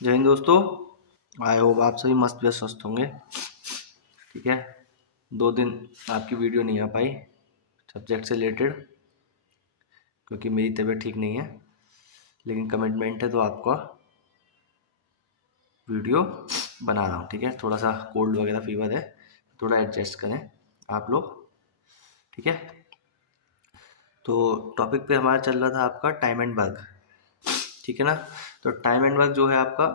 जय हिंद दोस्तों। I hope आप सभी मस्त व्यस्त स्वस्थ होंगे। ठीक है, 2 दिन आपकी वीडियो नहीं आ पाई सब्जेक्ट से रिलेटेड, क्योंकि मेरी तबीयत ठीक नहीं है। लेकिन कमिटमेंट है तो आपका वीडियो बना रहा हूँ। ठीक है, थोड़ा सा कोल्ड वगैरह फीवर है, थोड़ा एडजस्ट करें आप लोग। ठीक है, तो टॉपिक पे हमारा चल रहा था आपका टाइम एंड वर्क। ठीक है ना। तो टाइम एंड वर्क जो है आपका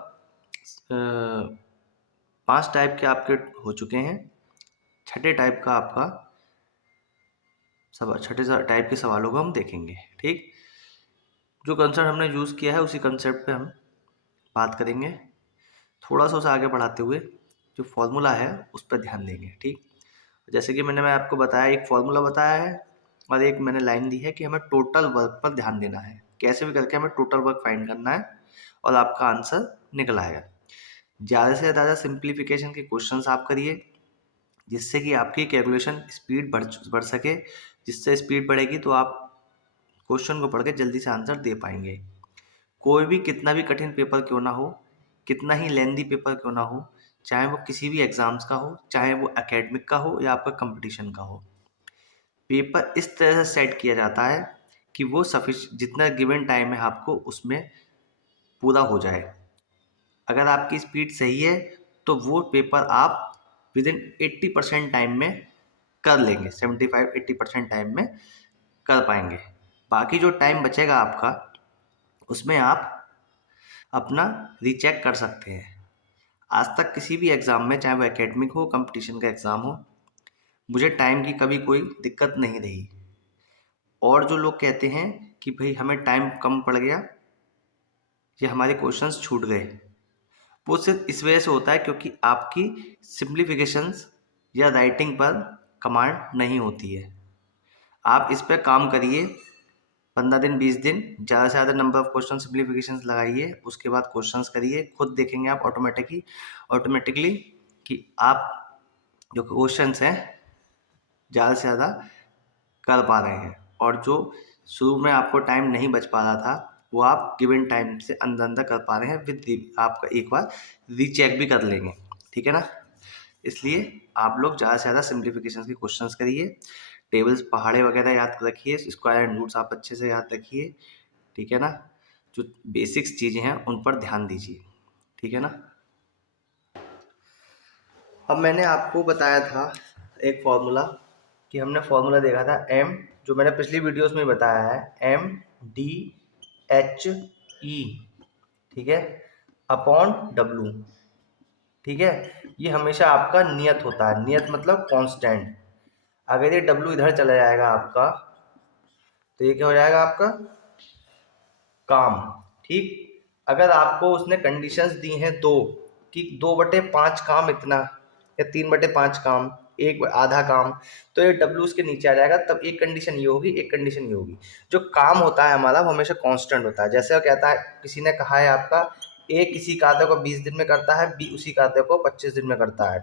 5 टाइप के आपके हो चुके हैं। छठे टाइप का आपका सब छठे टाइप के सवालों को हम देखेंगे। ठीक, जो कंसेप्ट हमने यूज़ किया है उसी कंसेप्ट पे हम बात करेंगे। थोड़ा सा उसे आगे बढ़ाते हुए जो फॉर्मूला है उस पर ध्यान देंगे। ठीक, जैसे कि मैं आपको बताया, एक फॉर्मूला बताया है और एक मैंने लाइन दी है कि हमें टोटल वर्क पर ध्यान देना है। कैसे भी करके हमें टोटल वर्क फाइंड करना है और आपका आंसर निकल आएगा। ज़्यादा से ज़्यादा सिंप्लीफिकेशन के क्वेश्चंस आप करिए, जिससे कि आपकी कैलकुलेशन स्पीड बढ़ सके। जिससे स्पीड बढ़ेगी तो आप क्वेश्चन को पढ़ के जल्दी से आंसर दे पाएंगे। कोई भी कितना भी कठिन पेपर क्यों ना हो, कितना ही लेंदी पेपर क्यों ना हो, चाहे वो किसी भी एग्जाम्स का हो, चाहे वो एकेडमिक का हो या आपका कंपटीशन का हो, पेपर इस तरह से सेट किया जाता है कि वो जितना गिवन टाइम है आपको उसमें पूरा हो जाए। अगर आपकी स्पीड सही है तो वो पेपर आप विद इन 80% टाइम में कर लेंगे, 75-80% टाइम में कर पाएंगे। बाकी जो टाइम बचेगा आपका उसमें आप अपना रीचेक कर सकते हैं। आज तक किसी भी एग्ज़ाम में, चाहे वो एकेडमिक हो, कंपटीशन का एग्ज़ाम हो, मुझे टाइम की कभी कोई दिक्कत नहीं रही। और जो लोग कहते हैं कि भाई हमें टाइम कम पड़ गया या हमारे क्वेश्चंस छूट गए, वो सिर्फ इस वजह से होता है क्योंकि आपकी सिंप्लीफिकेशंस या राइटिंग पर कमांड नहीं होती है। आप इस पर काम करिए, 15 दिन 20 दिन ज़्यादा से ज़्यादा नंबर ऑफ क्वेश्चन सिंप्लीफिकेशंस लगाइए, उसके बाद क्वेश्चंस करिए। खुद देखेंगे आप ऑटोमेटिकली कि आप जो क्वेश्चंस हैं ज़्यादा से ज़्यादा कर पा रहे हैं, और जो शुरू में आपको टाइम नहीं बच पा रहा था वो आप गिवन टाइम से अंदर अंदर कर पा रहे हैं। आपका एक बार रीचेक भी कर लेंगे। ठीक है ना। इसलिए आप लोग ज़्यादा से ज़्यादा सिंप्लीफिकेशन के क्वेश्चंस करिए, टेबल्स पहाड़े वगैरह याद रखिए, स्क्वायर एंड रूट्स आप अच्छे से याद रखिए। ठीक है ना। जो बेसिक्स चीज़ें हैं उन पर ध्यान दीजिए। ठीक है ना। अब मैंने आपको बताया था एक फॉर्मूला, कि हमने फॉर्मूला देखा था एम, जो मैंने पिछली वीडियोस में बताया है, MDHE। ठीक है, अपॉन W। ठीक है, ये हमेशा आपका नियत होता है। नियत मतलब कांस्टेंट। अगर ये W इधर चला जाएगा आपका, तो ये क्या हो जाएगा आपका काम। ठीक, अगर आपको उसने कंडीशंस दी हैं दो, कि 2/5 काम इतना या 3/5 काम, एक आधा काम, तो ये W उसके नीचे आ जाएगा। तब एक कंडीशन ये होगी, एक कंडीशन ये होगी। जो काम होता है हमारा वो हमेशा कांस्टेंट होता है। जैसे वो कहता है, किसी ने कहा है आपका A किसी कार्य को 20 दिन में करता है, B उसी कार्य को 25 दिन में करता है।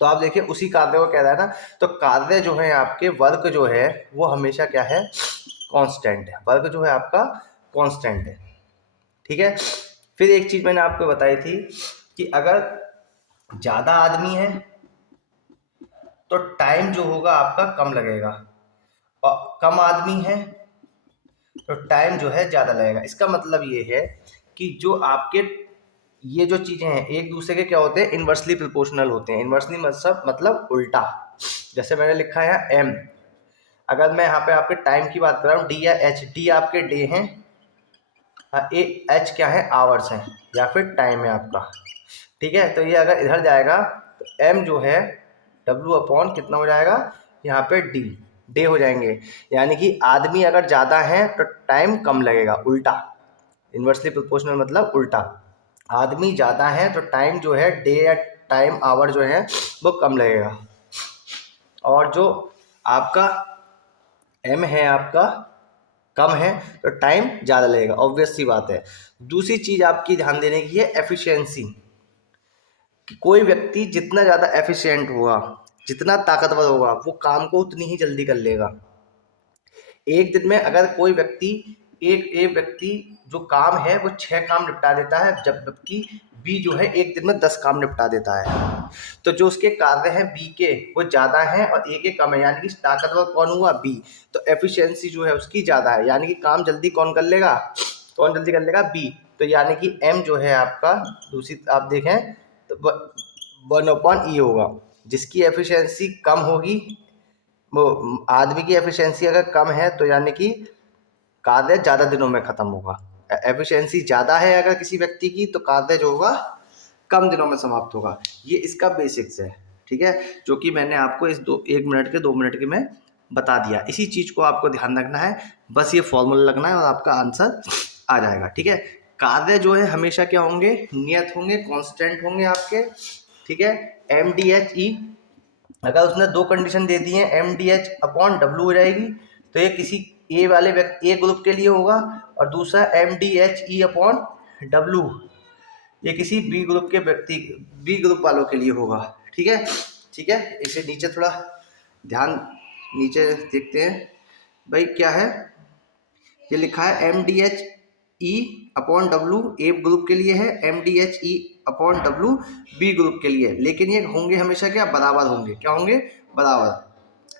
तो आप देखिए उसी कार्य को कह रहा है ना, तो कार्य जो है आपके, वर्क जो है वो हमेशा क्या है, कांस्टेंट है। वर्क जो है आपका कांस्टेंट है। ठीक है। फिर एक चीज मैंने आपको बताई थी कि अगर ज्यादा आदमी है तो टाइम जो होगा आपका कम लगेगा, और कम आदमी है तो टाइम जो है ज्यादा लगेगा। इसका मतलब ये है कि जो आपके ये जो चीजें हैं एक दूसरे के क्या होते हैं, इन्वर्सली प्रोपोर्शनल होते हैं। इन्वर्सली मतलब उल्टा। जैसे मैंने लिखा है एम, अगर मैं यहाँ पे आपके टाइम की बात कर रहा हूँ, डी या एच, डी आपके डे हैं, एच क्या है, आवर्स हैं या फिर टाइम है आपका। ठीक है, तो ये अगर इधर जाएगा तो एम जो है डब्ल्यू अपॉन कितना हो जाएगा, यहाँ पे डी, डे हो जाएंगे। यानी कि आदमी अगर ज़्यादा है तो टाइम कम लगेगा, उल्टा। इन्वर्सली प्रोपोर्शनल मतलब उल्टा। आदमी ज़्यादा है तो टाइम जो है, डे या टाइम आवर जो है वो कम लगेगा। और जो आपका एम है आपका कम है तो टाइम ज़्यादा लगेगा, ऑब्वियस सी बात है। दूसरी चीज़ आपकी ध्यान देने की है एफिशिएंसी, कि कोई व्यक्ति जितना ज़्यादा एफिशिएंट होगा, जितना ताकतवर होगा, वो काम को उतनी ही जल्दी कर लेगा। एक दिन में अगर कोई व्यक्ति एक व्यक्ति जो काम है वो 6 काम निपटा देता है, जबकि बी जो है एक दिन में 10 काम निपटा देता है। तो जो उसके कार्य हैं बी के वो ज़्यादा हैं और ए के कम है, यानी कि ताकतवर कौन हुआ? बी। तो एफिशिएंसी जो है उसकी ज़्यादा है, यानी कि काम जल्दी कौन कर लेगा? कौन जल्दी कर लेगा? बी। तो यानी कि एम जो है आपका, दूसरी आप देखें तो 1/E होगा। जिसकी एफिशिएंसी कम होगी, वो आदमी की एफिशिएंसी अगर कम है तो यानी कि कार्य ज़्यादा दिनों में खत्म होगा। एफिशिएंसी ज़्यादा है अगर किसी व्यक्ति की, तो कार्य जो होगा कम दिनों में समाप्त होगा। ये इसका बेसिक्स है, ठीक है, जो कि मैंने आपको इस 1 मिनट के 2 मिनट के में बता दिया। इसी चीज़ को आपको ध्यान रखना है, बस ये फॉर्मूला लगना है और आपका आंसर आ जाएगा, ठीक है। कार्य जो है हमेशा क्या होंगे? नियत होंगे, कांस्टेंट होंगे आपके, ठीक है। MDHE, अगर उसने 2 कंडीशन दे दी हैं, MDH/W हो जाएगी, तो ये किसी ए वाले व्यक्ति ए ग्रुप के लिए होगा, और दूसरा MDHE/W ये किसी बी ग्रुप के व्यक्ति, बी ग्रुप वालों के लिए होगा, ठीक है। ठीक है, इसे नीचे थोड़ा ध्यान, नीचे देखते हैं भाई क्या है। ये लिखा है MDHE/W ए ग्रुप के लिए है, MDHE/W बी ग्रुप के लिए, लेकिन ये होंगे हमेशा क्या? बराबर होंगे। क्या होंगे? बराबर,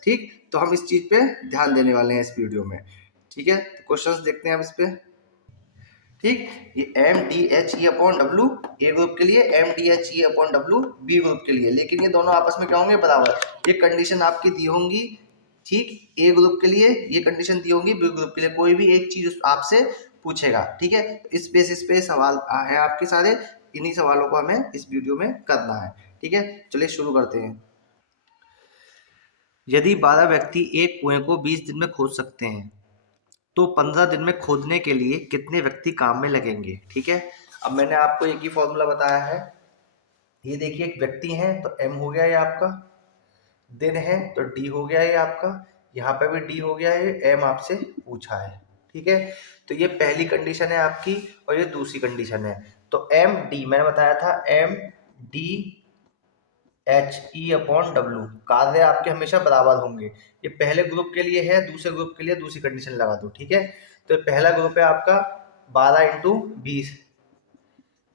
ठीक। तो हम इस चीज़ पे ध्यान देने वाले हैं इस वीडियो में, ठीक है। क्वेश्चंस देखते हैं अब इस पे, ठीक। ये MDHE/W ए ग्रुप के लिए, MDHE/W बी ग्रुप के लिए, लेकिन ये दोनों आपस में क्या होंगे? बराबर। ये कंडीशन आपकी दी होंगी, ठीक, ए ग्रुप के लिए ये कंडीशन दी होंगी, बी ग्रुप के लिए कोई भी एक चीज आपसे पूछेगा, ठीक है। इस बेसिस पे सवाल है आपके सारे, इन्हीं सवालों को हमें इस वीडियो में करना है, ठीक है। चलिए शुरू करते हैं। यदि 12 व्यक्ति एक कुएं को 20 दिन में खोद सकते हैं, तो 15 दिन में खोदने के लिए कितने व्यक्ति काम में लगेंगे, ठीक है। अब मैंने आपको एक ही फॉर्मूला बताया है। ये देखिए, एक व्यक्ति है तो एम हो गया ये आपका, दिन है तो डी हो गया ये आपका, यहाँ पे भी डी हो गया है, एम आपसे पूछा है, ठीक है। तो ये पहली कंडीशन है आपकी और ये दूसरी कंडीशन है। तो एम डी मैंने बताया था, MDHE/W कार्य आपके हमेशा बराबर होंगे। ये पहले ग्रुप के लिए है, दूसरे ग्रुप के लिए दूसरी कंडीशन लगा दो, ठीक है। तो पहला ग्रुप है आपका 12x20,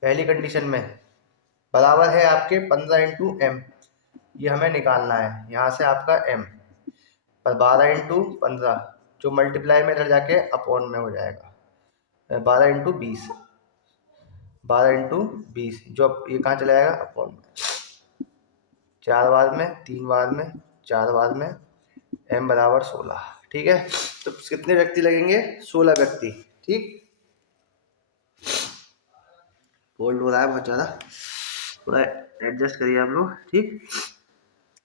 पहली कंडीशन में बराबर है आपके 15x ये हमें निकालना है, यहाँ से आपका m पर 12x15 जो मल्टीप्लाई में इधर जाके अपॉन में हो जाएगा, 12x20, 12x20 जो ये कहाँ चला जाएगा? अपॉन में, 4 बार में, 3 बार में, 4 बार में, m बराबर 16, ठीक है। तो कितने व्यक्ति लगेंगे? 16 व्यक्ति, ठीक। कोल्ड हो रहा है बहुत ज़्यादा, थोड़ा एडजस्ट करिए आप लोग, ठीक।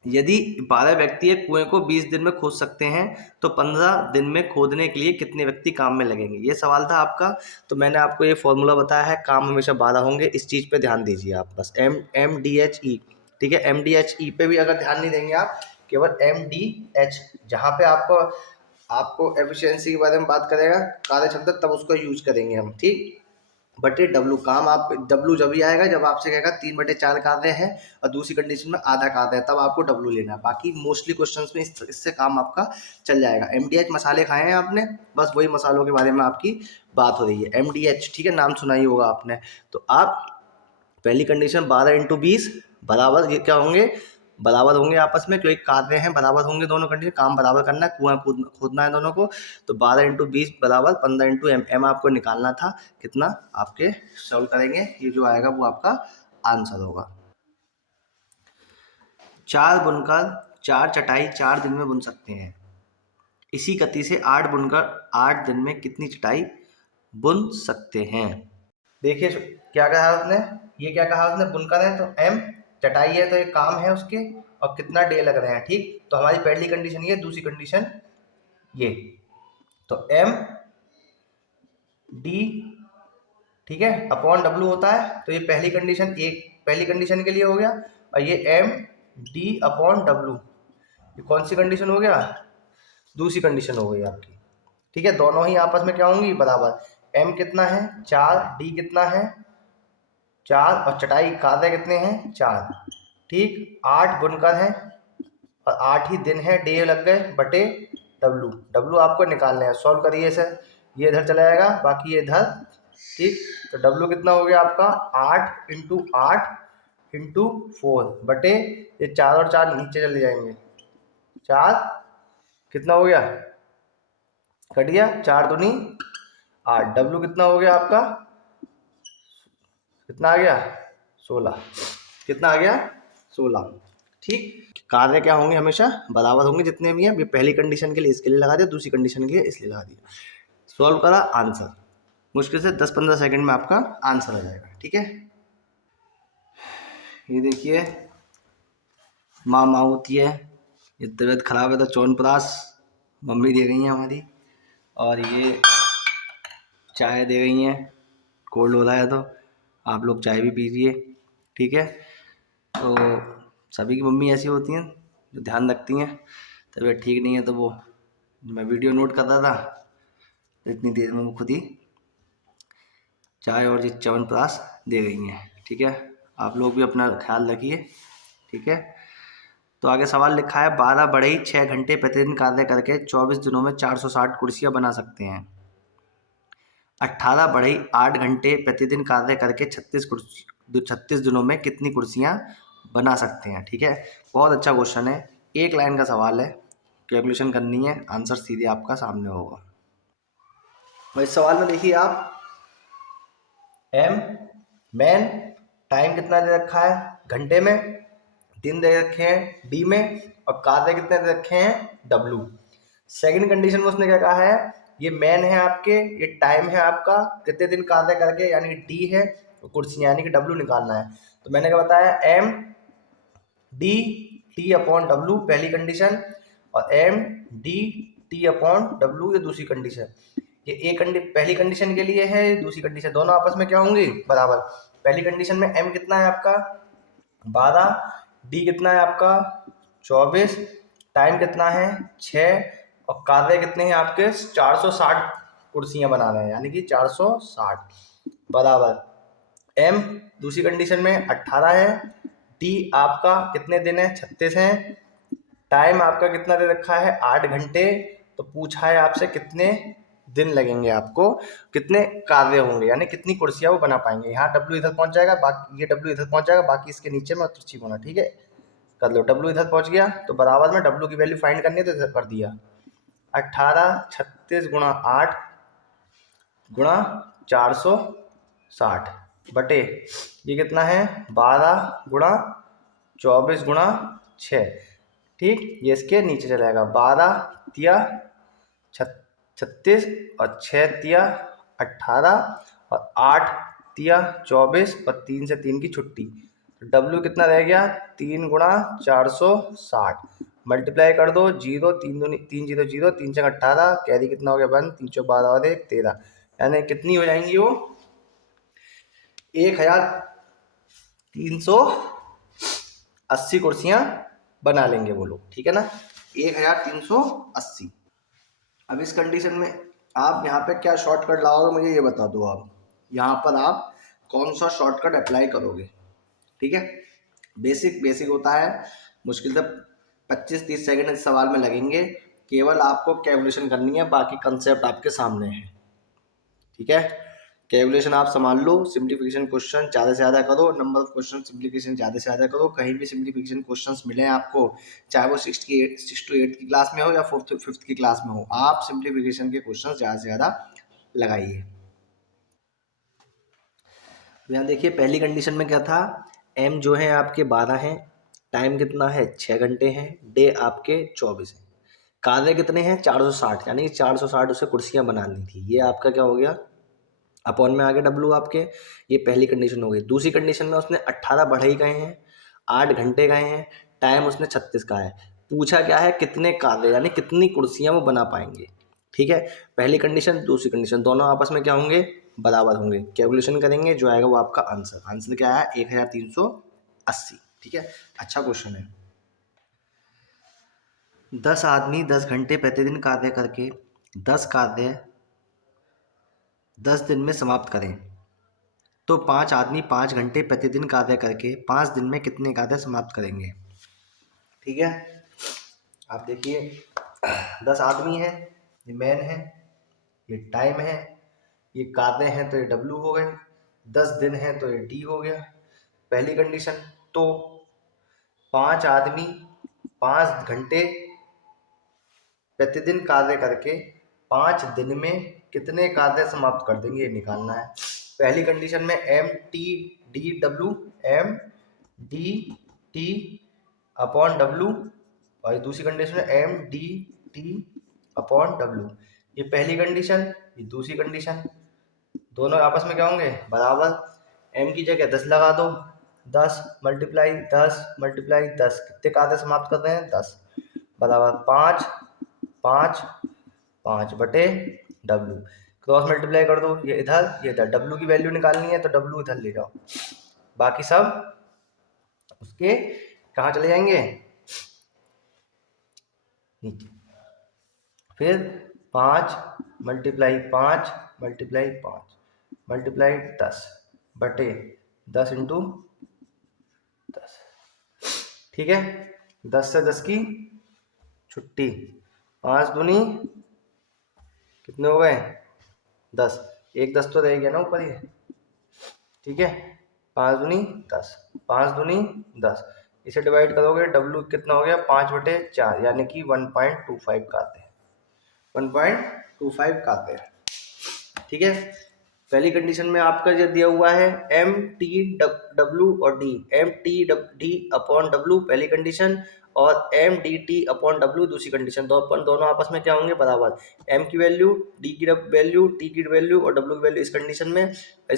यदि 12 व्यक्ति एक कुएं को 20 दिन में खोद सकते हैं, तो 15 दिन में खोदने के लिए कितने व्यक्ति काम में लगेंगे? ये सवाल था आपका। तो मैंने आपको ये फॉर्मूला बताया है, काम हमेशा 12 होंगे, इस चीज़ पे ध्यान दीजिए आप बस। MDHE, ठीक है। MDHE पे भी अगर ध्यान नहीं देंगे आप, केवल MDH, जहाँ पे आपको एफिशिएंसी के बारे में बात करेगा, कार्य क्षमता, तब उसको यूज करेंगे हम, ठीक। बटे डब्लू, काम आप डब्लू जब ही आएगा जब आपसे कहेगा 3/4 कार्य है और दूसरी कंडीशन में आधा कार्य है, तब आपको डब्लू लेना है। बाकी मोस्टली क्वेश्चंस में इससे काम आपका चल जाएगा। MDH मसाले खाए हैं आपने, बस वही मसालों के बारे में आपकी बात हो रही है। MDH, ठीक है, नाम सुना ही होगा आपने। तो आप पहली कंडीशन 12x20 बराबर, ये क्या होंगे? बराबर होंगे आपस में, क्योंकि कार्य हैं बराबर होंगे, दोनों कंडीशन, काम बराबर करना है, कुआं खोदना है दोनों को। तो 12x20 बराबर 15x m आपको निकालना था, कितना आपके सॉल्व करेंगे, ये जो आएगा वो आपका आंसर होगा। 4 बुनकर 4 चटाई 4 दिन में बुन सकते हैं, इसी गति से 8 बुनकर 8 दिन में कितनी चटाई बुन सकते हैं? देखिए क्या कहा उसने, ये क्या कहा उसने? बुनकर है तो m, चटाई है तो ये काम है उसके, और कितना डे लग रहे हैं, ठीक। तो हमारी पहली कंडीशन ये, दूसरी कंडीशन ये, तो m d, ठीक है, अपॉन w होता है। तो ये पहली कंडीशन, एक पहली कंडीशन के लिए हो गया, और ये MD/W ये कौन सी कंडीशन हो गया? दूसरी कंडीशन हो गई आपकी, ठीक है। दोनों ही आपस में क्या होंगी? बराबर। m कितना है? 4, d कितना है? 4, और चटाई कार्य कितने हैं? 4, ठीक। 8 बुनकर है और 8 ही दिन है, डे लग गए, बटे W आपको निकालने हैं। सॉल्व करिए इसे, ये इधर चला जाएगा, बाकी ये इधर, ठीक। तो W कितना हो गया आपका 8 × 4 बटे ये 4 और 4 नीचे चले जाएंगे, 4 कितना हो गया, कट गया, 4 दूनी 8। W कितना हो गया आपका, कितना आ गया 16, कितना आ गया 16, ठीक। कार्य क्या होंगे, हमेशा बराबर होंगे जितने भी हैं। ये पहली कंडीशन के लिए इसके लिए लगा दिया, दूसरी कंडीशन के लिए इसलिए लगा दिया। सॉल्व करा, आंसर मुश्किल से 10-15 सेकंड में आपका आंसर आ जाएगा, ठीक है। ये देखिए माँ होती है, ये तबीयत खराब है तो च्यवनप्राश मम्मी दे गई हैं हमारी, और ये चाय दे गई हैं, कोल्ड हो रहा है तो आप लोग चाय भी पीजिए, ठीक है। तो सभी की मम्मी ऐसी होती हैं जो ध्यान रखती हैं, तबीयत ठीक नहीं है तो वो, मैं वीडियो नोट कर रहा था तो इतनी देर में वो खुद ही चाय और ये च्यवनप्राश दे गई हैं, ठीक है। आप लोग भी अपना ख्याल रखिए, ठीक है। तो आगे सवाल लिखा है 12 बढ़ई 6 घंटे प्रतिदिन कार्य करके 24 दिनों में 460 कुर्सियां बना सकते हैं। 18 बढ़ई 8 घंटे प्रतिदिन कार्य करके 36 दिनों में कितनी कुर्सियां बना सकते हैं, ठीक है। बहुत अच्छा क्वेश्चन है, एक लाइन का सवाल है, कैलकुलेशन करनी है, आंसर सीधे आपका सामने होगा। तो इस सवाल में देखिए आप, एम मैन टाइम कितना दे रखा है घंटे में, दिन दे रखे हैं डी में, और कार्य कितने दे रखे हैं डब्ल्यू। सेकंड कंडीशन में उसने क्या कहा है, ये मैन है आपके, ये टाइम है आपका, कितने दिन कार्य करके, यानी कि डी है, कुर्सी यानी कि डब्ल्यू निकालना है। तो मैंने क्या बताया, M D T upon W पहली कंडीशन, और M D T upon W ये दूसरी कंडीशन। ये एक पहली कंडीशन के लिए है, दूसरी कंडीशन, दोनों आपस में क्या होंगी बराबर। पहली कंडीशन में एम कितना है आपका 12, डी कितना है आपका 24, टाइम कितना है 6, और कार्य कितने हैं आपके 460 कुर्सियां बना रहे हैं, यानी कि 460 बराबर एम दूसरी कंडीशन में 18 है, डी आपका कितने दिन है 36 है, टाइम आपका कितना दे रखा है 8 घंटे, तो पूछा है आपसे कितने दिन लगेंगे आपको, कितने कार्य होंगे, यानी कितनी कुर्सियां वो बना पाएंगे। यहाँ डब्ल्यू इधर पहुंच जाएगा, बाकी ये डब्ल्यू इधर पहुंच जाएगा, बाकी इसके नीचे में चिप होना, ठीक है। कर लो, डब्ल्यू इधर पहुंच गया तो बराबर में डब्ल्यू की वैल्यू फाइंड करनी है तो इधर कर दिया, 18 36 गुणा 8 गुणा 460 बटे ये कितना है 12 गुणा 24 गुणा 6, ठीक। ये इसके नीचे चलेगा, 12 तिया 36 और 6 तिया 18 और 8 तिया 24 और 3 से 3 की छुट्टी। डब्ल्यू कितना रह गया 3 गुणा 460, मल्टीप्लाई कर दो, 0 3 3 0 0 3 से 18, कैरी कितना हो गया 1, 3 चौक 12 और 1 13, यानी कितनी हो जाएंगी वो 1380 कुर्सियां बना लेंगे वो लोग, ठीक है ना, 1380। अब इस कंडीशन में आप यहाँ पे क्या शॉर्टकट लाओगे मुझे ये बता दो, आप यहाँ पर आप कौन सा शॉर्टकट अप्लाई करोगे, ठीक है। बेसिक होता है, मुश्किल से 25-30 सेकंड इस सवाल में लगेंगे, केवल आपको कैलकुलेशन करनी है, बाकी कंसेप्ट आपके सामने है, ठीक है। कैलकुलेशन आप संभाल लो, सिंप्लीफिकेशन क्वेश्चन ज़्यादा से ज़्यादा करो, नंबर ऑफ क्वेश्चन सिंप्लीफिकेशन ज़्यादा से ज़्यादा करो। कहीं भी सिंप्लीफिकेशन क्वेश्चंस मिले आपको, चाहे वो 6 to 8 की क्लास में हो या 4th 5th की क्लास में हो, आप सिंप्लीफिकेशन के क्वेश्चन ज़्यादा से ज़्यादा लगाइए। यहाँ देखिए पहली कंडीशन में क्या था, एम जो है आपके 12 हैं, टाइम कितना है 6 घंटे हैं, डे आपके 24 हैं, कार्य कितने हैं 460, यानी 460 उसे कुर्सियाँ बनानी थी। ये आपका क्या हो गया अपॉन में आगे डब्ल्यू आपके, ये पहली कंडीशन हो गई। दूसरी कंडीशन में उसने 18 बढ़ई गए हैं, 8 घंटे गए हैं, टाइम उसने 36 का है, पूछा क्या है कितने कार्य यानी कितनी कुर्सियां वो बना पाएंगे, ठीक है। पहली कंडीशन दूसरी कंडीशन दोनों आपस में क्या होंगे बराबर होंगे, कैलकुलेशन करेंगे, जो आएगा वो आपका आंसर क्या है 1380, ठीक है। अच्छा क्वेश्चन है। 10 आदमी 10 घंटे प्रतिदिन कार्य करके 10 कार्य 10 दिन में समाप्त करें, तो 5 आदमी 5 घंटे प्रतिदिन कार्य करके 5 दिन में कितने कार्य समाप्त करेंगे, ठीक है। आप देखिए 10 आदमी है, ये मैन है, ये टाइम है, ये कार्य हैं तो ये W हो गए, 10 दिन है तो ये D हो गया पहली कंडीशन। तो 5 आदमी 5 घंटे प्रतिदिन कार्य करके 5 दिन में कितने कार्य समाप्त कर देंगे, ये निकालना है। पहली कंडीशन में MTDW, MDT अपॉन W, और दूसरी कंडीशन में MDT अपॉन W। ये पहली कंडीशन, ये दूसरी कंडीशन, दोनों आपस में क्या होंगे, बराबर। M की जगह 10 लगा दो, 10 मल्टीप्लाई 10 मल्टीप्लाई 10, कितने कार्य समाप्त कर रहे हैं, 10, बराबर 5 5 5 बटे W। क्रॉस मल्टीप्लाई कर दो, ये इधर ये इधर, W की वैल्यू निकालनी है तो W इधर ले जाओ, बाकी सब उसके कहाँ चले जाएंगे, नीचे। फिर 5 मल्टीप्लाई 5 मल्टीप्लाई 5 मल्टीप्लाई 10 बटे 10 इंटू 10, ठीक है। 10 से 10 की छुट्टी, 5 दूनी कितने हो गए, 10, एक 10 तो रह गया ना ऊपर ये, ठीक है। 5 दूनी 10, 5 दूनी 10, इसे डिवाइड करोगे W कितना हो गया, 5/4, यानी कि 1.25 का आते हैं, 1.25 का आते हैं, ठीक है। पहली कंडीशन में आपका जो दिया हुआ है MTW और D, MTD अपॉन W पहली कंडीशन, और MDT अपॉन W दूसरी कंडीशन, दोनों आपस में क्या होंगे, बराबर। M की वैल्यू, D की वैल्यू, T की वैल्यू और W की वैल्यू इस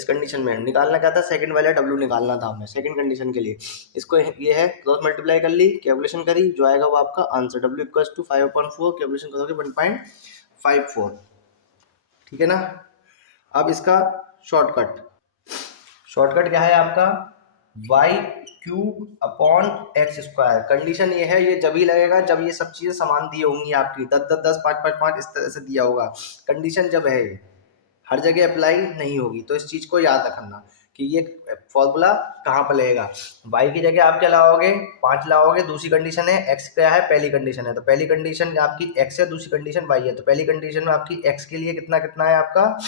कंडीशन में निकालना क्या था, सेकंड वाला W निकालना था हमें सेकंड कंडीशन के लिए। इसको ये है क्रॉस मल्टीप्लाई कर ली, कैलकुलेशन करी, जो आएगा वो आपका answer, W equals to 5/4, calculation करोगे 1.54, ठीक है ना। अब इसका शॉर्टकट क्या है आपका, y³ अपॉन x²। कंडीशन ये है, ये जब ही लगेगा जब ये सब चीजें समान दी होंगी आपकी, 10 10 10 5 5 5 इस तरह से दिया होगा। कंडीशन जब है, हर जगह अप्लाई नहीं होगी, तो इस चीज को याद रखना कि ये फॉर्मूला कहाँ पर लगेगा। y की जगह आप क्या लाओगे, 5 लाओगे, दूसरी कंडीशन है x क्या है, पहली कंडीशन है, तो पहली कंडीशन आपकी x है, दूसरी कंडीशन y है, तो पहली कंडीशन में आपकी x के लिए कितना कितना है आपका,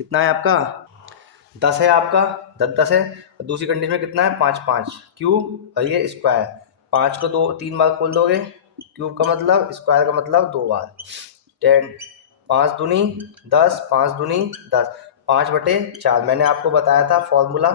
कितना है आपका 10 है आपका, 10 10 है, और दूसरी कंडीशन में कितना है, 5 5 क्यूब, और ये स्क्वायर, 5 को 3 बार खोल दोगे, क्यूब का मतलब, स्क्वायर का मतलब 2 बार, 10, 5 दूनी 10, 5 दूनी 10, 5/4। मैंने आपको बताया था फॉर्मूला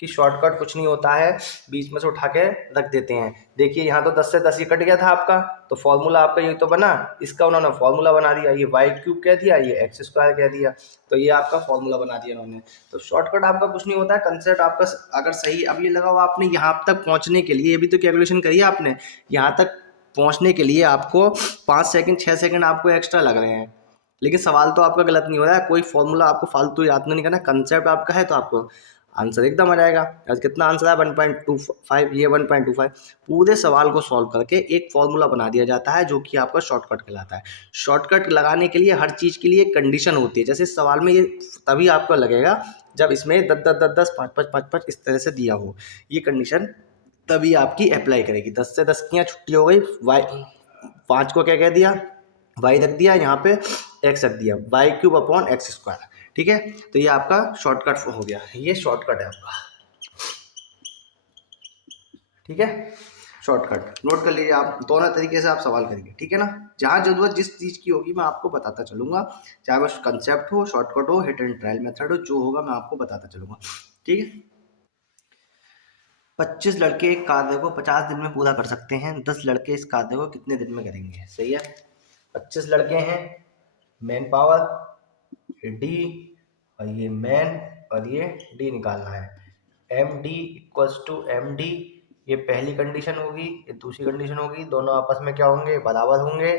कि शॉर्टकट कुछ नहीं होता है, बीच में से उठा के रख देते हैं। देखिए यहाँ तो 10 से 10 ही कट गया था आपका, तो फॉर्मूला आपका ये तो बना, इसका उन्होंने फॉर्मूला बना दिया, ये y³ कह दिया, ये x² कह दिया, तो ये आपका फॉर्मूला बना दिया उन्होंने। तो शॉर्टकट आपका कुछ नहीं होता है, कंसेप्ट आपका अगर सही, अब ये लगा हुआ आपने यहाँ तक पहुँचने के लिए, ये भी तो कैलकुलेशन करी आपने, यहाँ तक पहुँचने के लिए आपको 5 सेकंड 6 सेकंड आपको एक्स्ट्रा लग रहे हैं, लेकिन सवाल तो आपका गलत नहीं हो रहा है, कोई फॉर्मूला आपको फालतू याद नहीं करना, कंसेप्ट आपका है तो आपको आंसर एकदम आ जाएगा। आज कितना आंसर है, 1.25, ये 1.25। पूरे सवाल को सॉल्व करके एक फॉर्मूला बना दिया जाता है जो कि आपका शॉर्टकट कहलाता है। शॉर्टकट लगाने के लिए हर चीज़ के लिए एक कंडीशन होती है, जैसे इस सवाल में ये तभी आपको लगेगा जब इसमें 10 10 10 10 5 5 5 5 इस तरह से दिया हो, ये कंडीशन तभी आपकी अप्लाई करेगी। 10 से 10 की यहाँ छुट्टी हो गई, वाई 5 को क्या कह दिया, वाई रख दिया, यहाँ पे एक्स रख दिया, y³ अपॉन x², ठीक है। तो ये आपका शॉर्टकट हो गया, ये शॉर्टकट है आपका, ठीक है। शॉर्टकट नोट कर लीजिए आप, दोनों तरीके से आप सवाल करेंगे, ठीक है ना। जहाँ जरूरत जिस चीज़ की होगी मैं आपको बताता चलूँगा, चाहे वो कंसेप्ट हो, शॉर्टकट हो, हिट एंड ट्रायल मेथड हो, जो होगा मैं आपको बताता चलूँगा, ठीक है। 25 लड़के एक कार्य को 50 दिन में पूरा कर सकते हैं, 10 लड़के इस कार्य को कितने दिन में करेंगे, सही है। 25 लड़के हैं, मैन पावर डी, और ये मैन, और ये डी निकालना है, MD इक्वल्स टू MD, ये पहली कंडीशन होगी, ये दूसरी कंडीशन होगी, दोनों आपस में क्या होंगे, बराबर होंगे।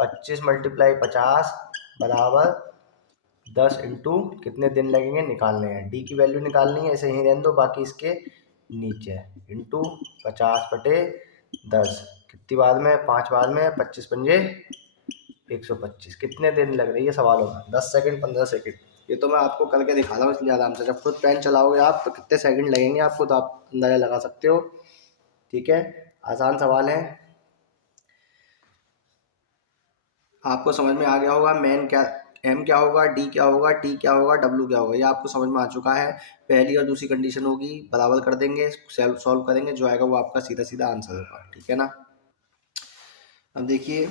25 मल्टीप्लाई 50 बराबर 10 इंटू कितने दिन लगेंगे निकालने हैं, डी की वैल्यू निकालनी है, इसे यहीं रहने दो, बाकी इसके नीचे इंटू 50/10, कितनी बार में, 5 बार में, 25 पंजे 125, कितने दिन लग रही है सवाल होगा, 10 सेकंड 15 सेकंड। ये तो मैं आपको करके दिखा रहा हूँ इसलिए आराम से, जब खुद पेन चलाओगे आप तो कितने सेकंड लगेंगे आपको, तो आप अंदाजा लगा सकते हो, ठीक है। आसान सवाल है। आपको समझ में आ गया होगा मेन क्या, एम क्या होगा, डी क्या होगा, टी क्या होगा, डब्ल्यू क्या होगा, ये आपको समझ में आ चुका है। पहली और दूसरी कंडीशन होगी, बराबर कर देंगे, सॉल्व करेंगे, जो आएगा वो आपका सीधा सीधा आंसर होगा, ठीक है ना। अब देखिए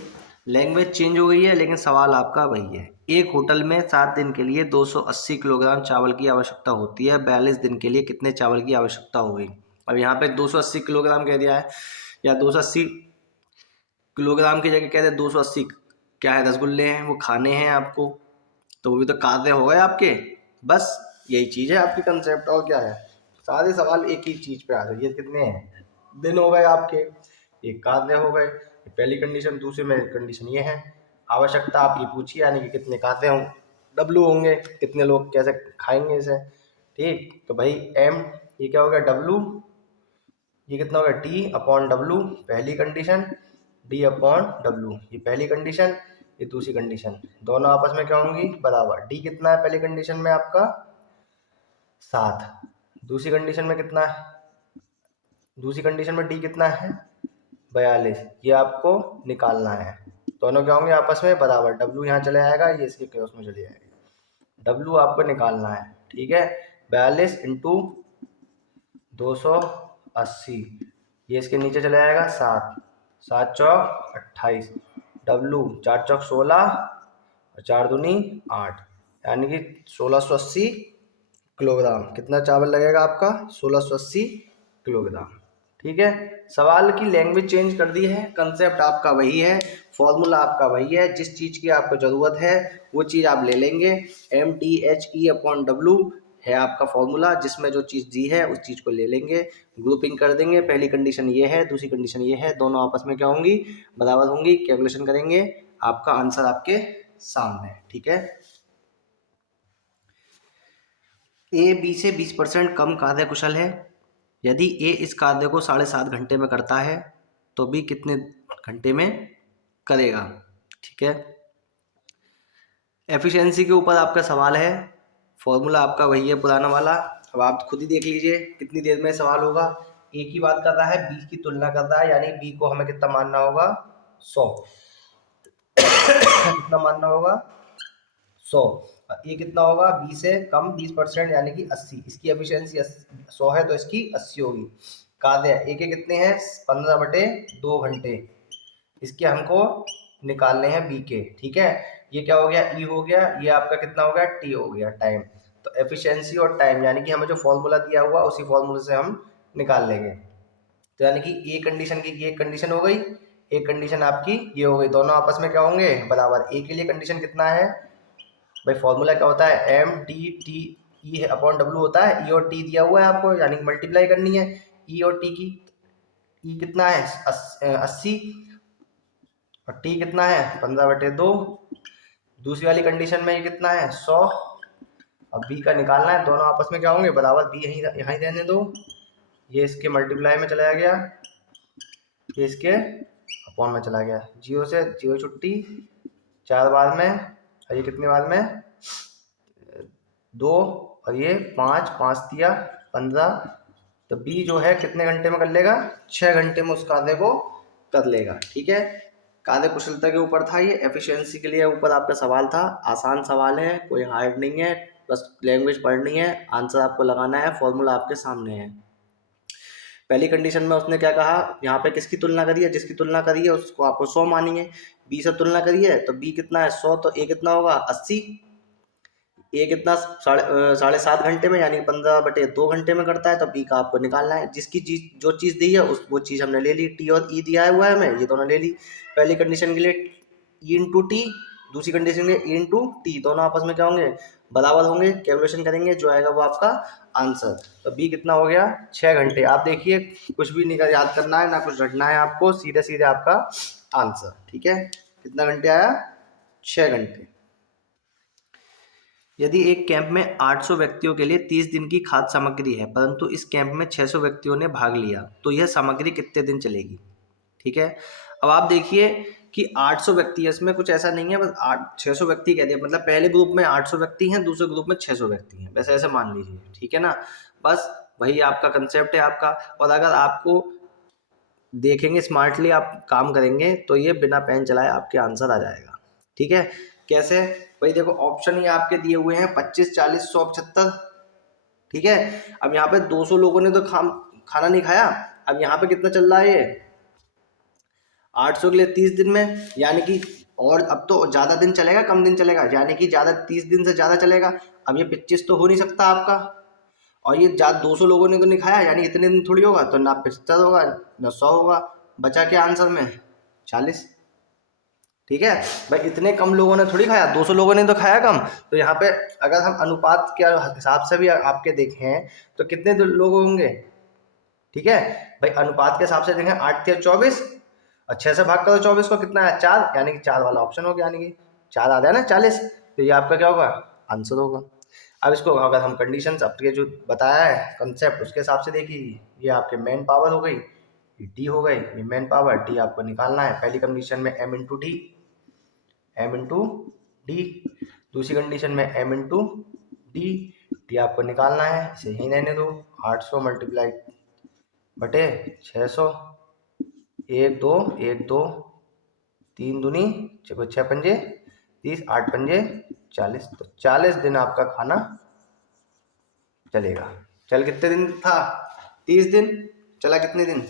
लैंग्वेज चेंज हो गई है लेकिन सवाल आपका वही है। एक होटल में 7 दिन के लिए 280 किलोग्राम चावल की आवश्यकता होती है, 42 दिन के लिए कितने चावल की आवश्यकता होगी। अब यहाँ पे 280 किलोग्राम कह दिया है, या 280 किलोग्राम की जगह कह रहे 280 क्या है, रसगुल्ले हैं, वो खाने हैं आपको, तो वो भी तो कार्य हो गए आपके। बस यही चीज़ है आपकी कंसेप्ट, और क्या है। सारे सवाल एक ही चीज़ पे आ रहे हैं। ये कितने हैं, दिन हो गए आपके, एक कार्य हो गए, पहली कंडीशन, दूसरी में कंडीशन ये है, आवश्यकता आपकी पूछी यानी कि कितने कार्य हों, डब्लू होंगे, कितने लोग कैसे खाएंगे इसे। ठीक, तो भाई एम, ये क्या हो गया, डब्लू, ये कितना हो गया, टी अपॉन डब्लू पहली कंडीशन, डी अपॉन डब्लू ये पहली कंडीशन, ये दूसरी कंडीशन, दोनों आपस में क्या होंगी, बराबर। डी कितना है पहली कंडीशन में आपका 7, दूसरी कंडीशन में कितना है, दूसरी कंडीशन में डी कितना है 42, ये आपको निकालना है। दोनों क्या होंगे आपस में बराबर, डब्लू यहाँ चले आएगा, ये इसके क्रॉस में चले जाएगा, डब्लू आपको निकालना है, ठीक है। 42 इंटू 280, ये इसके नीचे चले आएगा 7, 7 चौक 28, डब्लू 4 चौक 16 और 4 दूनी 8, यानी कि 1680 किलोग्राम। कितना चावल लगेगा आपका, 1680 किलोग्राम, ठीक है। सवाल की लैंग्वेज चेंज कर दी है, कंसेप्ट आपका वही है, फॉर्मूला आपका वही है, जिस चीज़ की आपको ज़रूरत है वो चीज़ आप ले लेंगे। MTHE अपॉन डब्लू है आपका फॉर्मूला, जिसमें जो चीज़ दी है उस चीज़ को ले लेंगे, ग्रुपिंग कर देंगे, पहली कंडीशन ये है, दूसरी कंडीशन ये है, दोनों आपस में क्या होंगी, बराबर होंगी, कैलकुलेशन करेंगे, आपका आंसर आपके सामने है, ठीक है। ए बी से 20% कम कार्य कुशल है। यदि ए इस कार्य को 7.5 घंटे में करता है तो बी कितने घंटे में करेगा, ठीक है। एफिशिएंसी के ऊपर आपका सवाल है, फॉर्मूला आपका वही है पुराना वाला। अब आप खुद ही देख लीजिए कितनी देर में सवाल होगा। ए की बात कर रहा है, बी की तुलना कर रहा है, यानी बी को हमें कितना मानना होगा, 100 कितना मानना होगा, 100। ये कितना होगा, बी से कम 20% यानी कि 80, इसकी एफिशिएंसी 100 है तो इसकी 80 होगी। कार्य ए के कितने हैं, 15/2 घंटे, इसके हमको निकालने हैं बी के, ठीक है। ये क्या हो गया, ई हो गया, ये आपका कितना हो गया, टी हो गया, टाइम। तो एफिशिएंसी और टाइम यानी कि हमें जो फॉर्मूला दिया हुआ उसी फॉर्मूले से हम निकाल लेंगे। तो यानी कि ए कंडीशन की ये कंडीशन हो गई, एक कंडीशन आपकी ये हो गई, दोनों आपस में क्या होंगे, बराबर। ए के लिए कंडीशन कितना है भाई, फॉर्मूला क्या होता है, M D T E upon W होता है, ई और टी दिया हुआ है आपको, यानी कि मल्टीप्लाई करनी है ई और टी की। ई कितना है 80 और टी कितना है 15/2। दूसरी वाली कंडीशन में ये कितना है 100, अब बी का निकालना है, दोनों आपस में क्या होंगे बराबर, बी यहीं यहीं रहने दो, ये इसके मल्टीप्लाई में चला गया, ये इसके अपॉन में चला गया, 0 से 0 छुट्टी, 4 बार में, और ये कितने बार में 2, और ये 5, 5 दिया 15। तो बी जो है कितने घंटे में कर लेगा, 6 घंटे में उस कार्य को कर लेगा, ठीक है। कार्य कुशलता के ऊपर था ये, एफिशिएंसी के लिए ऊपर आपका सवाल था, आसान सवाल है, कोई हार्ड नहीं है, बस लैंग्वेज पढ़नी है, आंसर आपको लगाना है, फॉर्मूला आपके सामने है। पहली कंडीशन में उसने क्या कहा, यहाँ पे किसकी तुलना करी है, जिसकी तुलना करी है उसको आपको 100 मानिए, बी से तुलना करी है तो बी कितना है 100, तो ए कितना होगा 80, ए कितना 7.5 घंटे में यानी 15/2 घंटे में करता है, तो बी का आपको निकालना है। जिसकी चीज जो चीज़ दी है उस वो चीज़ हमने ले ली, टी और ई दिया हुआ है हमें, ये दोनों ले ली। पहली कंडीशन के लिए ई इंटू टी, दूसरी कंडीशन के लिए ई इंटू टी, दोनों आपस में क्या होंगे बराबर होंगे, कैलकुलेशन करेंगे, जो आएगा वो आपका आंसर। तो बी कितना हो गया 6 घंटे। आप देखिए कुछ भी नहीं याद करना है ना कुछ रटना है आपको, सीधे सीधे आपका आंसर, ठीक है। कितना घंटे आया 6 घंटे। यदि एक कैंप में 800 व्यक्तियों के लिए 30 दिन की खाद्य सामग्री है, परंतु इस कैंप में 600 व्यक्तियों ने भाग लिया, तो यह सामग्री कितने दिन चलेगी, ठीक है। अब आप देखिए कि 800 व्यक्ति है, इसमें कुछ ऐसा नहीं है, बस 600 व्यक्ति कह दिया, मतलब पहले ग्रुप में 800 व्यक्ति हैं, दूसरे ग्रुप में 600 व्यक्ति हैं, वैसे ऐसे मान लीजिए, ठीक है ना। बस वही आपका कंसेप्ट है आपका। और अगर आपको देखेंगे स्मार्टली आप काम करेंगे तो ये बिना पेन चलाए आपके आंसर आ जाएगा। ठीक है, कैसे भाई देखो ऑप्शन ये आपके दिए हुए हैं 25, 40, 100, 75। ठीक है, अब यहाँ पे 200 लोगों ने तो खाना नहीं खाया। अब यहाँ पे कितना चल रहा है ये 800 के लिए 30 दिन में, यानी कि और अब तो ज़्यादा दिन चलेगा कम दिन चलेगा, यानी कि ज़्यादा 30 दिन से ज़्यादा चलेगा। अब ये 25 तो हो नहीं सकता आपका, और ये ज़्यादा 200 लोगों ने तो नहीं खाया, यानी इतने दिन थोड़ी होगा, तो ना 75 होगा ना 100 होगा, बचा क्या आंसर में 40। ठीक है भाई, इतने कम लोगों ने थोड़ी खाया, 200 लोगों ने तो खाया कम। तो यहाँ पे अगर हम अनुपात के हिसाब से भी आपके देखें तो कितने लोग होंगे। ठीक है भाई, अनुपात के हिसाब से देखें 8 या 24, और 6 से भाग करो 24 को, कितना है 4, यानी कि 4 वाला ऑप्शन हो गया, यानी कि 4 आ गया ना 40। तो ये आपका क्या होगा आंसर होगा। अब इसको अगर हम कंडीशन आपके जो बताया है कंसेप्ट उसके हिसाब से देखिए, ये आपके मेन पावर हो गई, ये डी हो गई, ये मेन पावर, डी आपको निकालना है। पहली कंडीशन में M into D, M into D, दूसरी कंडीशन में एम इंटू डी, डी आपको निकालना है, इसे ही रहने दो। 800 मल्टीप्लाई बटे 600, 1 2 1 2 3 दूनी 6 पंजे 30, 8 पंजे 40, तो 40 दिन आपका खाना चलेगा। चल कितने दिन था 30 दिन, चला कितने दिन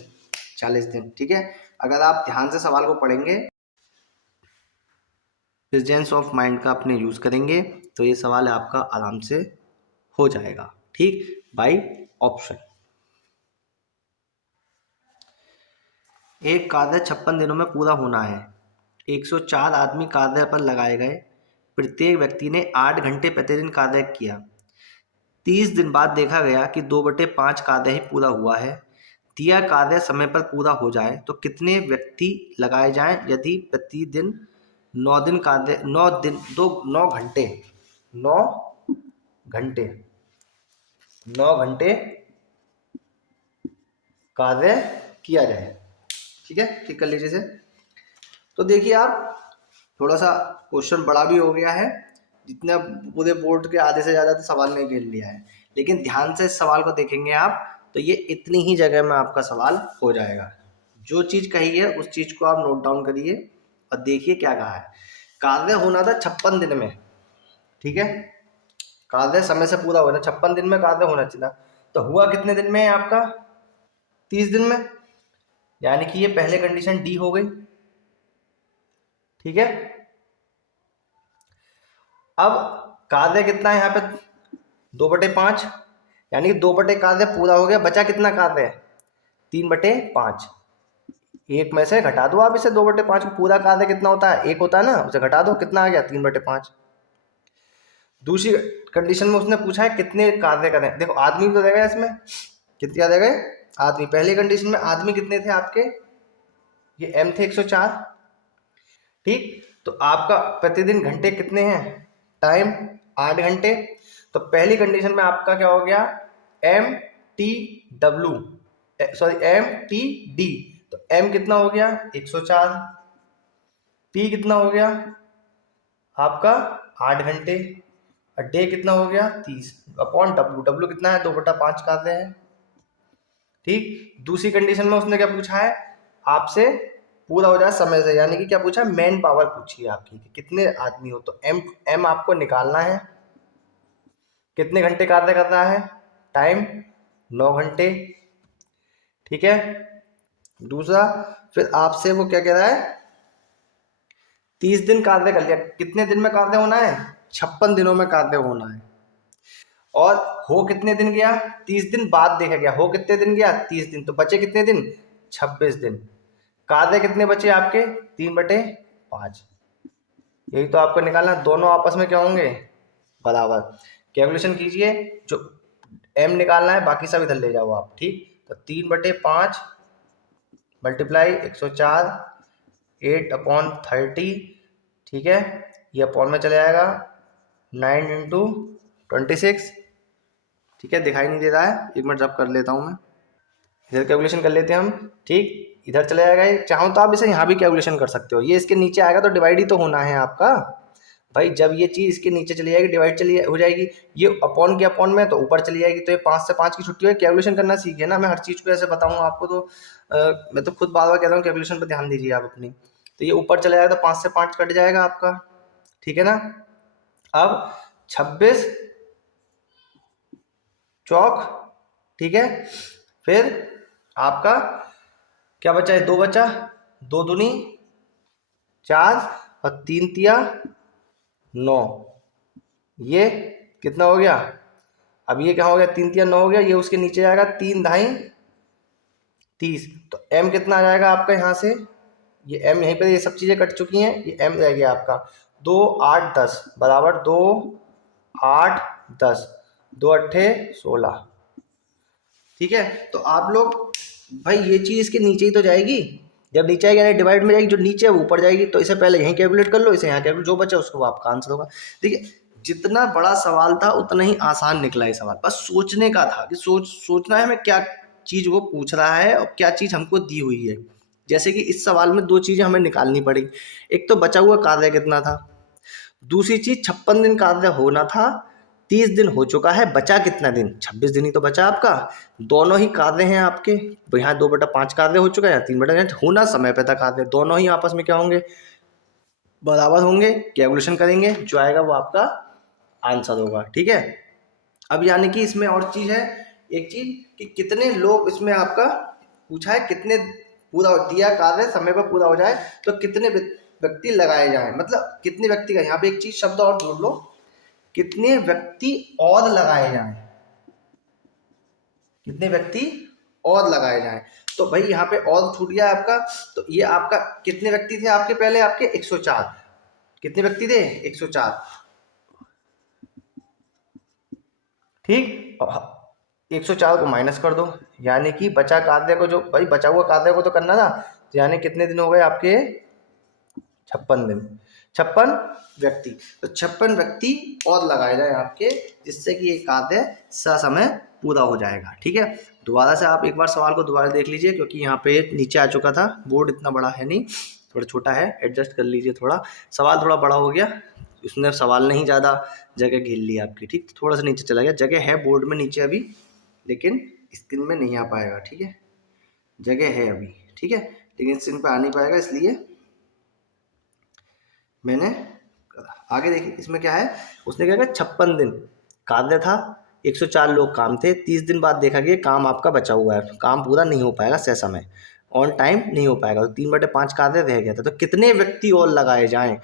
40 दिन। ठीक है, अगर आप ध्यान से सवाल को पढ़ेंगे, प्रेजेंस ऑफ माइंड का अपने यूज करेंगे, तो ये सवाल आपका आराम से हो जाएगा। ठीक, बाई ऑप्शन। एक कार्य 56 दिनों में पूरा होना है। 104 आदमी कार्य पर लगाए गए, प्रत्येक व्यक्ति ने 8 घंटे प्रतिदिन कार्य किया। 30 दिन बाद देखा गया कि 2/5 कार्य ही पूरा हुआ है। दिया कार्य समय पर पूरा हो जाए तो कितने व्यक्ति लगाए जाएं यदि प्रतिदिन 9 दिन कार्य 9 दिन 9 घंटे 9 घंटे 9 घंटे कार्य किया जाए। ठीक है, ठीक कर लीजिए इसे। तो देखिए आप, थोड़ा सा क्वेश्चन बड़ा भी हो गया है, जितना पूरे बोर्ड के आधे से ज़्यादा तो सवाल ने घेर लिया है, लेकिन ध्यान से इस सवाल को देखेंगे आप तो ये इतनी ही जगह में आपका सवाल हो जाएगा। जो चीज़ कही है उस चीज़ को आप नोट डाउन करिए और देखिए क्या कहा है। कार्य होना था 56 दिन में, ठीक है, कार्य समय से पूरा होना 56 दिन में कार्य होना चाहिए, तो हुआ कितने दिन में है आपका 30 दिन में, यानी कि ये पहले कंडीशन डी हो गई। ठीक है, अब कार्य कितना है यहाँ पे 2/5, यानी कि 2 कार्य पूरा हो गया, बचा कितना कार्य 3/5, एक में से घटा दो आप इसे, 2/5 को, पूरा कार्य कितना होता है 1 होता है ना, उसे घटा दो, कितना आ गया 3/5। दूसरी कंडीशन में उसने पूछा है कितने कार्य करें, देखो आदमी तो देगा इसमें, कितने आ गए आदमी, पहली कंडीशन में आदमी कितने थे आपके, ये एम थे 104। ठीक, तो आपका प्रतिदिन घंटे कितने हैं, टाइम 8 घंटे, तो पहली कंडीशन में आपका क्या हो गया M T W, sorry M T D, तो एम कितना हो गया 104, टी कितना हो गया आपका 8 घंटे, और डे कितना हो गया 30 अपॉन डब्ल्यू, डब्ल्यू कितना है 2/5 कार्य है। ठीक, दूसरी कंडीशन में उसने क्या पूछा है आपसे, पूरा हो जाए समय से, यानी कि क्या पूछा मैन पावर पूछी है आपकी कि कितने आदमी हो, तो एम एम आपको निकालना है, कितने घंटे कार्य कर रहा है, टाइम 9 घंटे। ठीक है, दूसरा फिर आपसे वो क्या कह रहा है 30 दिन कार्य कर लिया, कितने दिन में कार्य होना है 56 दिनों में कार्य होना है, और हो कितने दिन गया 30 दिन बाद देखा गया, हो कितने दिन गया 30 दिन, तो बचे कितने दिन 26 दिन, कार्य कितने बचे आपके 3/5, यही तो आपको निकालना, दोनों आपस में क्या होंगे बराबर। कैलकुलेशन कीजिए, जो एम निकालना है बाकी सब इधर ले जाओ आप। ठीक, तो 3/5 मल्टीप्लाई 104 8/30, ठीक है, ये अपॉन में चले जाएगा 9 इंटू 26। ठीक है, दिखाई नहीं दे रहा है, एक मिनट जब कर लेता हूँ मैं, इधर कैलकुलेशन कर लेते हैं हम। ठीक, इधर चले जाएगा, ये चाहो तो आप इसे यहाँ भी कैलकुलेशन कर सकते हो, ये इसके नीचे आएगा तो डिवाइड ही तो होना है आपका भाई, जब ये चीज़ इसके नीचे चली जाएगी डिवाइड चली हो जाएगी, ये अपॉन के अपॉन में तो ऊपर चली जाएगी, तो ये 5 से 5 की छुट्टी है। कैलकुलेशन करना सीखे ना, मैं हर चीज़ को ऐसे बताऊंगा आपको, तो मैं तो खुद बार बार कह रहा हूँ कैलकुलेशन पर ध्यान दीजिए आप अपनी। तो ये ऊपर चला जाएगा तो 5 से 5 कट जाएगा आपका, ठीक है ना। अब 26 चौक, ठीक है, फिर आपका क्या बचा है, 2 बचा, 2 दूनी 4 और 3 तिया 9, ये कितना हो गया। अब ये क्या हो गया, 3 तिया 9 हो गया, ये उसके नीचे जाएगा 3 ढाई 30, तो m कितना आ जाएगा आपका यहाँ से, ये m यहीं पर, ये सब चीज़ें कट चुकी हैं, ये m रह गया आपका 2 8 10 बराबर 2 8 10, 2 अट्ठे 16, ठीक है। तो आप लोग भाई ये चीज़ इसके नीचे ही तो जाएगी, जब नीचे आएगी यानी डिवाइड में जाएगी, जो नीचे है वो ऊपर जाएगी, तो इसे पहले यहीं कैलकुलेट कर लो, इसे यहाँ कैलकुलेट, जो बचा उसको आपका आंसर होगा। देखिए जितना बड़ा सवाल था उतना ही आसान निकला ये सवाल, बस सोचने का था कि सोचना है हमें क्या चीज़ वो पूछ रहा है और क्या चीज़ हमको दी हुई है। जैसे कि इस सवाल में 2 चीज़ें हमें निकालनी पड़ी, एक तो बचा हुआ कार्य कितना था, दूसरी चीज़ 56 दिन कार्य होना था, 30 दिन हो चुका है, बचा कितना दिन, 26 दिन ही तो बचा आपका। दोनों ही कार्य हैं आपके, यहाँ 2/5 कार्य हो चुका है, यहाँ 3/5 होना समय पे था कार्य, दोनों ही आपस में क्या होंगे, बराबर होंगे, कैलकुलेशन करेंगे, जो आएगा वो आपका आंसर होगा, ठीक है। अब यानी कि इसमें और चीज़ है, एक चीज़ कि कितने लोग इसमें आपका पूछा है, कितने पूरा दिया कार्य समय पर पूरा हो जाए तो कितने व्यक्ति लगाए जाएं, मतलब कितने व्यक्ति का, यहाँ पे एक चीज़ शब्द और जोड़ लो, कितने व्यक्ति और लगाए जाएं, कितने व्यक्ति और लगाए जाएं। तो भाई यहाँ पे और छूट गया आपका, तो ये आपका कितने व्यक्ति थे आपके पहले, आपके 104, कितने व्यक्ति थे 104, ठीक। 104 को माइनस कर दो, यानी कि बचा कार्य को, जो भाई बचा हुआ कार्य को तो करना था, तो यानी कितने दिन हो गए आपके 56 दिन, 56 व्यक्ति, तो 56 व्यक्ति और लगाए जाए आपके, जिससे कि ये कार्य ससमय पूरा हो जाएगा, ठीक है। दोबारा से आप एक बार सवाल को दोबारा देख लीजिए, क्योंकि यहाँ पे नीचे आ चुका था, बोर्ड इतना बड़ा है नहीं, थोड़ा छोटा है, एडजस्ट कर लीजिए, थोड़ा सवाल थोड़ा बड़ा हो गया, उसने सवाल नहीं ज़्यादा जगह घेर ली आपकी, ठीक, थोड़ा सा नीचे चला गया, जगह है बोर्ड में नीचे अभी, लेकिन स्क्रीन में नहीं आ पाएगा, ठीक है, जगह है अभी, ठीक है, लेकिन स्क्रीन पर आ नहीं पाएगा, इसलिए मैंने आगे देखिए इसमें क्या है, उसने क्या किया, 56 दिन कार्य था, 104 लोग काम थे, 30 दिन बाद देखा कि काम आपका बचा हुआ है, काम पूरा नहीं हो पाएगा समय, ऑन टाइम नहीं हो पाएगा, तो 3/5 कार्य रह गया था, तो कितने व्यक्ति और लगाए जाएं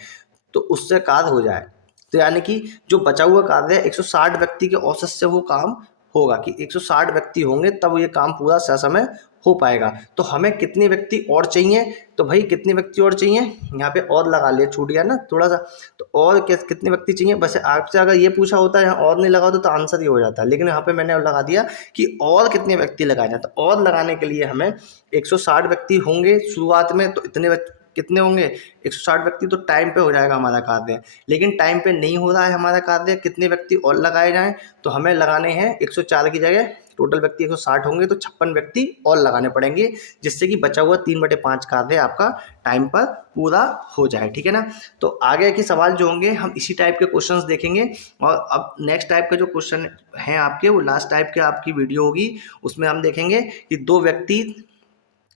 तो उससे कार्य हो जाए। तो यानी कि जो बचा हुआ कार्य है 160 व्यक्ति के औसत से वो काम होगा, कि 160 व्यक्ति होंगे तब ये काम पूरा ससमय हो पाएगा। तो हमें कितने व्यक्ति और चाहिए, तो भाई कितने व्यक्ति और चाहिए, यहाँ पे और लगा लिया, छूट गया ना थोड़ा सा, तो और कितने व्यक्ति चाहिए, बस आपसे अगर ये पूछा होता है यहाँ और नहीं लगा होता तो आंसर ही हो जाता है, लेकिन यहाँ पे मैंने लगा दिया कि और कितने व्यक्ति लगाए जाए, तो और लगाने के लिए हमें 160 व्यक्ति होंगे शुरुआत में, तो इतने कितने होंगे 160 व्यक्ति, तो टाइम पे हो जाएगा हमारा कार्य, लेकिन टाइम पे नहीं हो रहा है हमारा कार्य, कितने व्यक्ति और लगाए जाएं, तो हमें लगाने हैं 104 की जगह टोटल व्यक्ति 160 होंगे, तो 56 व्यक्ति और लगाने पड़ेंगे, जिससे कि बचा हुआ 3/5 कार्य आपका टाइम पर पूरा हो जाए, ठीक है ना। तो आगे के सवाल जो होंगे हम इसी टाइप के क्वेश्चंस देखेंगे, और अब नेक्स्ट टाइप के जो क्वेश्चन हैं आपके, वो लास्ट टाइप के आपकी वीडियो होगी, उसमें हम देखेंगे कि 2 व्यक्ति,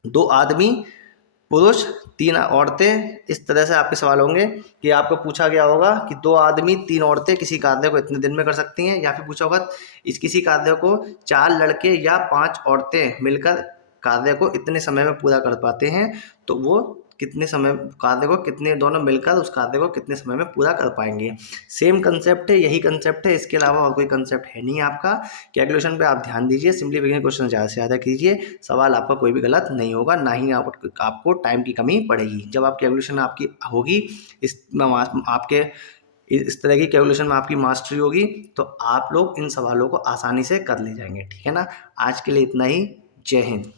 2 आदमी, पुरुष, 3 औरतें, इस तरह से आपके सवाल होंगे कि आपको पूछा गया होगा कि 2 आदमी 3 औरतें किसी कार्य को इतने दिन में कर सकती हैं, या फिर पूछा होगा इस किसी कार्य को 4 लड़के या 5 औरतें मिलकर कार्य को इतने समय में पूरा कर पाते हैं, तो वो कितने समय कार्य को, कितने दोनों मिलकर उस कार्य को कितने समय में पूरा कर पाएंगे। सेम कंसेप्ट है, यही कंसेप्ट है, इसके अलावा और कोई कंसेप्ट है नहीं आपका। कैलकुलेशन पे आप ध्यान दीजिए, सिंप्लीफिकेशन क्वेश्चन ज़्यादा से ज़्यादा कीजिए, सवाल आपका कोई भी गलत नहीं होगा, ना ही आपको टाइम की कमी पड़ेगी। जब आप कैलकुलेशन आपकी होगी, इसमें आपके इस तरह की कैलकुलेशन में आपकी मास्टरी होगी, तो आप लोग इन सवालों को आसानी से कर ले जाएंगे, ठीक है ना। आज के लिए इतना ही, जय हिंद।